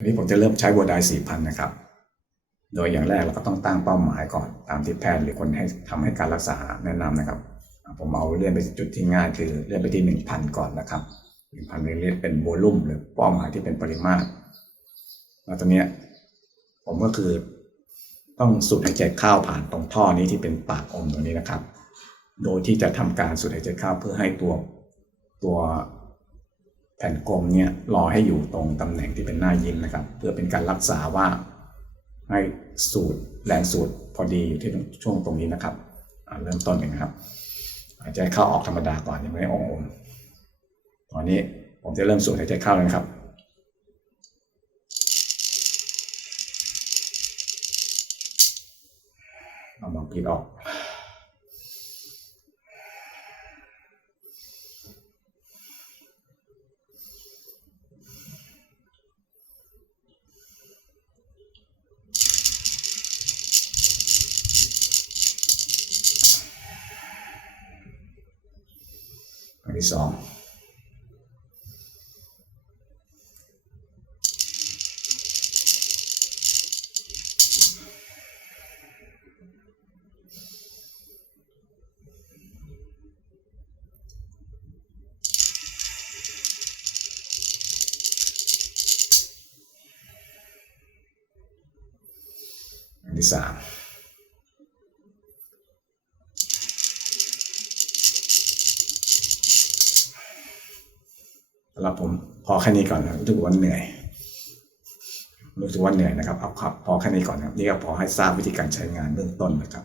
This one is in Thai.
วันนี้ผมจะเริ่มใช้บัวไดสี่พันนะครับ โดยอย่างแรกเราก็ต้องตั้งเป้าหมายก่อนตามที่แพทย์หรือคนให้ทำให้การรักษาแนะนำนะครับ ผมเอาเลื่อนไปจุดที่ง่ายคือเลื่อนไปที่หนึ่งพันก่อนนะครับหนึ่งพันเรียกเป็นโวลุ่มหรือเป้าหมายที่เป็นปริมาตรแล้วตอนนี้ผมก็คือต้องสูดหายใจเข้าผ่านตรงท่อนี้ที่เป็นปากอมตรงนี้นะครับ โดยที่จะทำการสูดหายใจเข้าเพื่อให้ตัวตัว แผ่นกลมเนี่ยรอให้อยู่ตรงตำแหน่งที่เป็นหน้ายิ้มนะครับ เพื่อเป็นการรักษาว่าให้สูดแรงสูดพอดีอยู่ที่ช่วงตรงนี้นะครับเริ่มต้นกันนะครับหายใจเข้าออกธรรมดาก่อนยังไม่ได้องอมตอนนี้ผมจะเริ่มสูดหายใจเข้าเลยนะครับ เอามองปิดออก อันที่ส สำหรับผมพอแค่นี้ก่อนนะรู้สึกว่าเหนื่อยรู้สึกว่าเหนื่อยนะครับเอาครับพอแค่นี้ก่อนนะครับนี่ก็พอให้ทราบวิธีการใช้งานเบื้องต้นนะครับ